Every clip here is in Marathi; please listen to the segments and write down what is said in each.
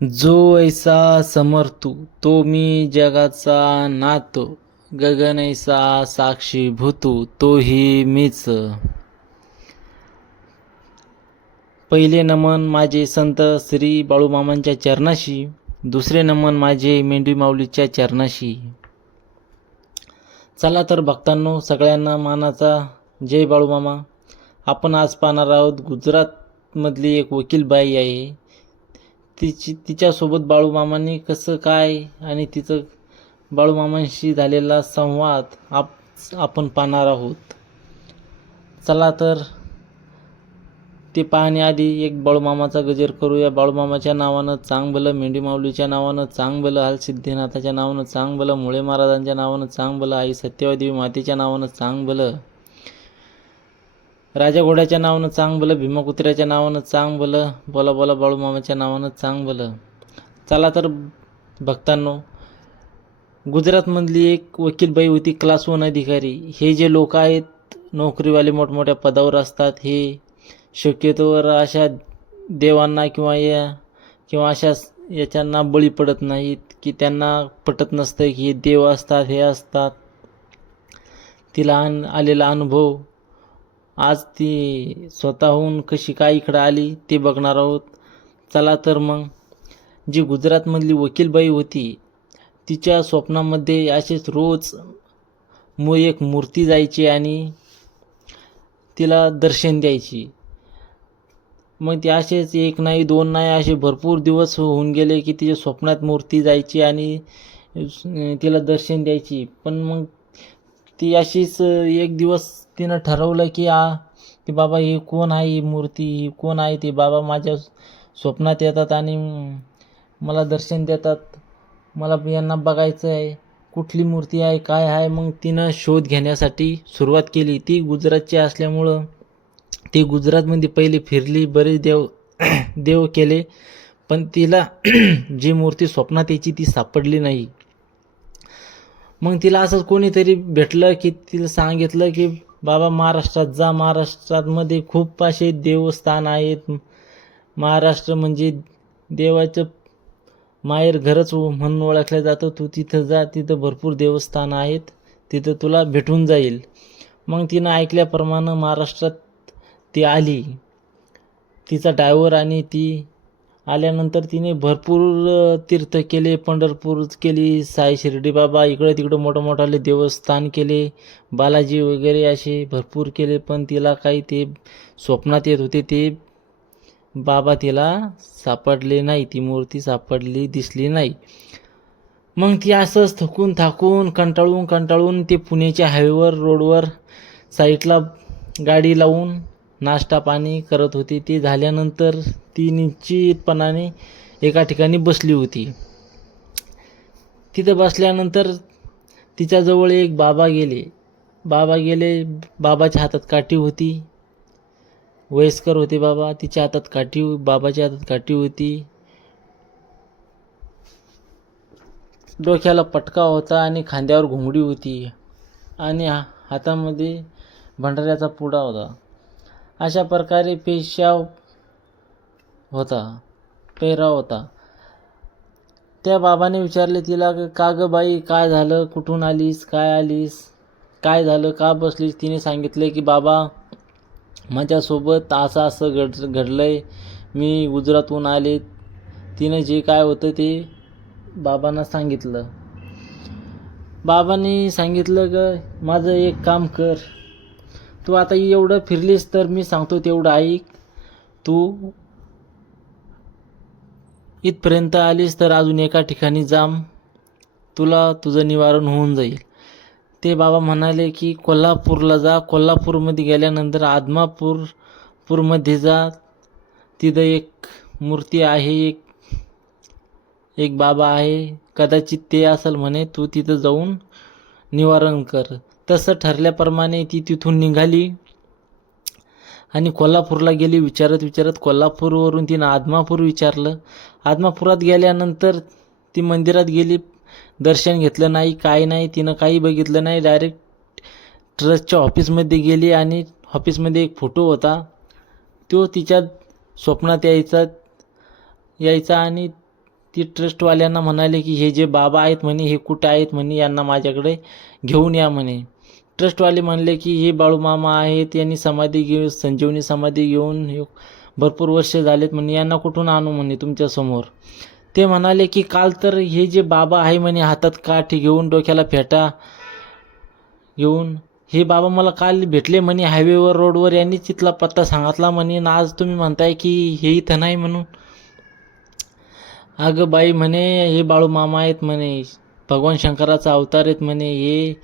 जो ऐसा समर्थू तो मी जगाचा नातो, गगन ऐसा साक्षीभूतू तोही मीच. पहिले नमन माझे संत श्री बाळूमामांच्या चरणाशी, दुसरे नमन माझे मेंढी माऊलीच्या चरणाशी. चला तर भक्तांनो, सगळ्यांना मानाचा जय बाळूमामा. आपण आज पाहणार आहोत गुजरातमधली एक वकील बाई आहे. तिच्यासोबत बाळूमामांनी कसं काय आणि तिचं बाळूमामांशी झालेला संवाद आपण पाहणार आहोत. चला तर ते पाहण्याआधी एक बाळूमामाचा गजर करूया. बाळूमामाच्या नावानं चांग भलं, मेंढी माऊलीच्या नावानं चांग भलं, हाल सिद्धनाथाच्या नावानं चांग भलं, मुळे महाराजांच्या नावानं चांग भलं, आई सत्यवादेवी मातेच्या नावानं चांग भलं, राजा घोड्याच्या नावानं चांग भलं, भीमा कुत्र्याच्या नावानं चांग भलं, बोला बोला बाळूमामाच्या नावानं चांग भलं. चला तर भक्तांनो, गुजरातमधली एक वकीलबाई होती, क्लास 1 अधिकारी. हे जे लोक आहेत नोकरीवाले, मोठमोठ्या पदावर असतात, हे शक्यतोवर अशा देवांना किंवा अशा याच्यांना बळी पडत नाहीत, की त्यांना पटत नसतं की हे देव असतात, हे असतात. तिला आलेला अनुभव आज ती स्वतःहून कशी काय इकडं आली ते बघणार आहोत. चला तर मग, जी गुजरातमधली वकीलबाई होती, तिच्या स्वप्नामध्ये असेच रोज एक मूर्ती जायची आणि तिला दर्शन द्यायची. मग ते असेच एक नाही, दोन नाही, असे भरपूर दिवस होऊन गेले की तिच्या स्वप्नात मूर्ती जायची आणि तिला दर्शन द्यायची. पण मग ती अशीच एक दिवस तिनं ठरवलं की बाबा हे कोण आहे, ही मूर्ती ही कोण आहे. ते बाबा माझ्या स्वप्नात येतात आणि मला दर्शन देतात, मला यांना बघायचं आहे, कुठली मूर्ती आहे, काय आहे. मग तिनं शोध घेण्यासाठी सुरुवात केली. ती गुजरातची असल्यामुळं ती गुजरातमध्ये पहिले फिरली, बरेच देव केले, पण तिला जी मूर्ती स्वप्नात यायची ती सापडली नाही. मग तिला असंच कोणीतरी भेटलं की तिला सांगितलं की बाबा महाराष्ट्रात जा, महाराष्ट्रामध्ये खूप असे देवस्थान आहेत. महाराष्ट्र म्हणजे देवाचं माहेर घरच म्हणून ओळखलं जातं. तू तिथं जा, तिथं भरपूर देवस्थान आहेत, तिथं तुला भेटून जाईल. मग तिनं ऐकल्याप्रमाणे महाराष्ट्रात ती आली, तिचा ड्रायव्हर, आणि ती आल्यानंतर तिने भरपूर तीर्थ केले. पंढरपूर केली, साई शिर्डी बाबा, इकडं तिकडं मोठमोठाले देवस्थान केले, बालाजी वगैरे असे भरपूर केले. पण तिला काही ते स्वप्नात येत होते ते बाबा तिला सापडले नाही, ती मूर्ती दिसली नाही. मग ती असंच थकून कंटाळून ते पुण्याच्या हायवेवर रोडवर साईडला गाडी लावून नाश्ता पाणी करत होती. ते झाल्यानंतर ती निश्चितपणाने एका ठिकाणी बसली होती. तिथं बसल्यानंतर तिच्याजवळ एक बाबा गेले. बाबाच्या हातात काठी होती. वयस्कर होते बाबा. बाबाच्या हातात काठी होती. डोक्याला पटका होता आणि खांद्यावर घोंगडी होती आणि हातामध्ये भंडाऱ्याचा पुडा होता. अशा प्रकारे पेहराव होता. त्या बाबाने विचारले तिला, का ग बाई, काय झालं, कुठून आलीस, काय झालं, का बसलीस. तिने सांगितले की बाबा, माझ्यासोबत असं घडलंय, मी गुजरातहून आले. तिनं जे काय होतं ते बाबांना सांगितलं. बाबांनी सांगितलं ग, माझं एक काम कर, तू आता एवढं फिरलीस तर मी सांगतो तेवढं ऐक. तू इथपर्यंत आलीस तर अजून एका ठिकाणी जाम, तुला तुझं निवारण होऊन जाईल. ते बाबा म्हणाले की कोल्हापूरला जा. कोल्हापूरमध्ये गेल्यानंतर आदमापूरमध्ये जा, तिथं एक मूर्ती आहे, एक बाबा आहे, कदाचित ते असेल म्हणे, तू तिथं जाऊन निवारण कर. तसं ठरल्याप्रमाणे ती तिथून निघाली आणि कोल्हापूरला गेली. विचारत कोल्हापूरवरून तिनं आदमापूर विचारलं. आदमापुरात गेल्यानंतर ती मंदिरात गेली, दर्शन घेतलं नाही, काय नाही, तिनं काही बघितलं नाही. डायरेक्ट ट्रस्टच्या ऑफिसमध्ये गेली आणि ऑफिसमध्ये एक फोटो होता, तो तिच्या स्वप्नात यायचा आणि ती ट्रस्टवाल्यांना म्हणाले की हे जे बाबा आहेत म्हणे हे कुठे आहेत म्हणे, यांना माझ्याकडे घेऊन या म्हणे. ट्रस्टवाले म्हणले की हे बाळूमामा आहेत, यांनी समाधी घेऊन संजीवनी समाधी घेऊन भरपूर वर्ष झालेत म्हणे, यांना कुठून आणू म्हणे तुमच्यासमोर. ते म्हणाले की काल तर हे जे बाबा आहे म्हणे हातात काठी घेऊन डोक्याला फेटा घेऊन हे बाबा मला काल भेटले म्हणे हायवेवर रोडवर, यांनी तिथला पत्ता सांगितला म्हणे, आणि आज तुम्ही म्हणताय की हे इथं नाही म्हणून. अगं बाई म्हणे हे बाळूमामा आहेत म्हणे, भगवान शंकराचा अवतार आहेत म्हणे,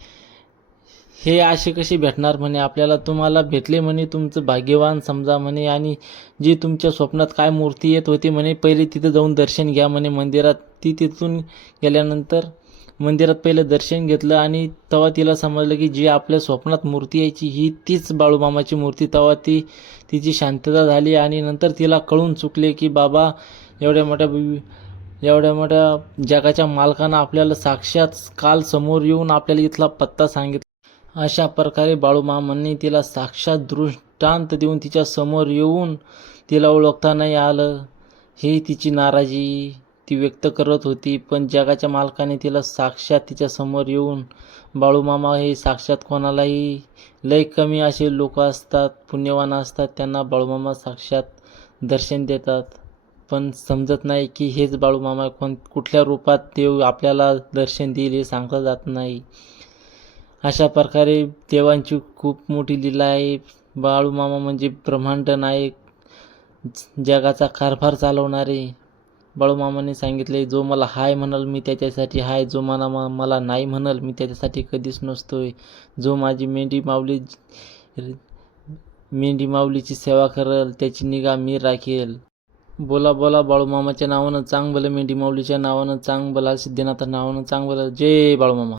हे असे कसे भेटणार म्हणे आपल्याला. तुम्हाला भेटले म्हणे तुमचं भाग्यवान समजा म्हणे, आणि जी तुमच्या स्वप्नात काय मूर्ती येत होती म्हणे पहिले तिथं जाऊन दर्शन घ्या म्हणे मंदिरात. ती तिथून गेल्यानंतर मंदिरात पहिलं दर्शन घेतलं आणि तेव्हा तिला समजलं की जी आपल्या स्वप्नात मूर्ती यायची ही तीच बाळूमामाची मूर्ती. तेव्हा तिची शांतता झाली आणि नंतर तिला कळून चुकले की बाबा एवढ्या मोठ्या जगाच्या मालकानं आपल्याला साक्षात काल समोर येऊन आपल्याला इथला पत्ता सांगितला. अशा प्रकारे बाळूमामांनी तिला साक्षात दृष्टांत देऊन तिच्या समोर येऊन तिला ओळखता नाही आलं, ही तिची नाराजी ती व्यक्त करत होती. पण जगाच्या मालकाने तिला साक्षात तिच्या समोर येऊन, बाळूमामा हे साक्षात कोणालाही, लय कमी असे लोक असतात पुण्यवान असतात त्यांना बाळूमामा साक्षात दर्शन देतात, पण समजत नाही की हेच बाळूमामा कुठल्या रूपात देव आपल्याला दर्शन देईल हे सांगता जात नाही. अशा प्रकारे देवांची खूप मोठी लीला आहे. बाळूमामा म्हणजे ब्रह्मांड नायक, जगाचा कारभार चालवणारे. बाळूमामाने सांगितले जो मला हाय म्हणाल मी त्याच्यासाठी हाय, जो मला नाही म्हणाल मी त्याच्यासाठी कधीच नसतोय, जो माझी मेंढी माऊलीची सेवा करेल त्याची निगा मी राखेल. बोला बोला बाळूमामाच्या नावानं चांग भलं, मेंढी माऊलीच्या नावानं चांग भलं, सिद्धनाथाच्या नावानं चांग भलं. जय बाळूमामा.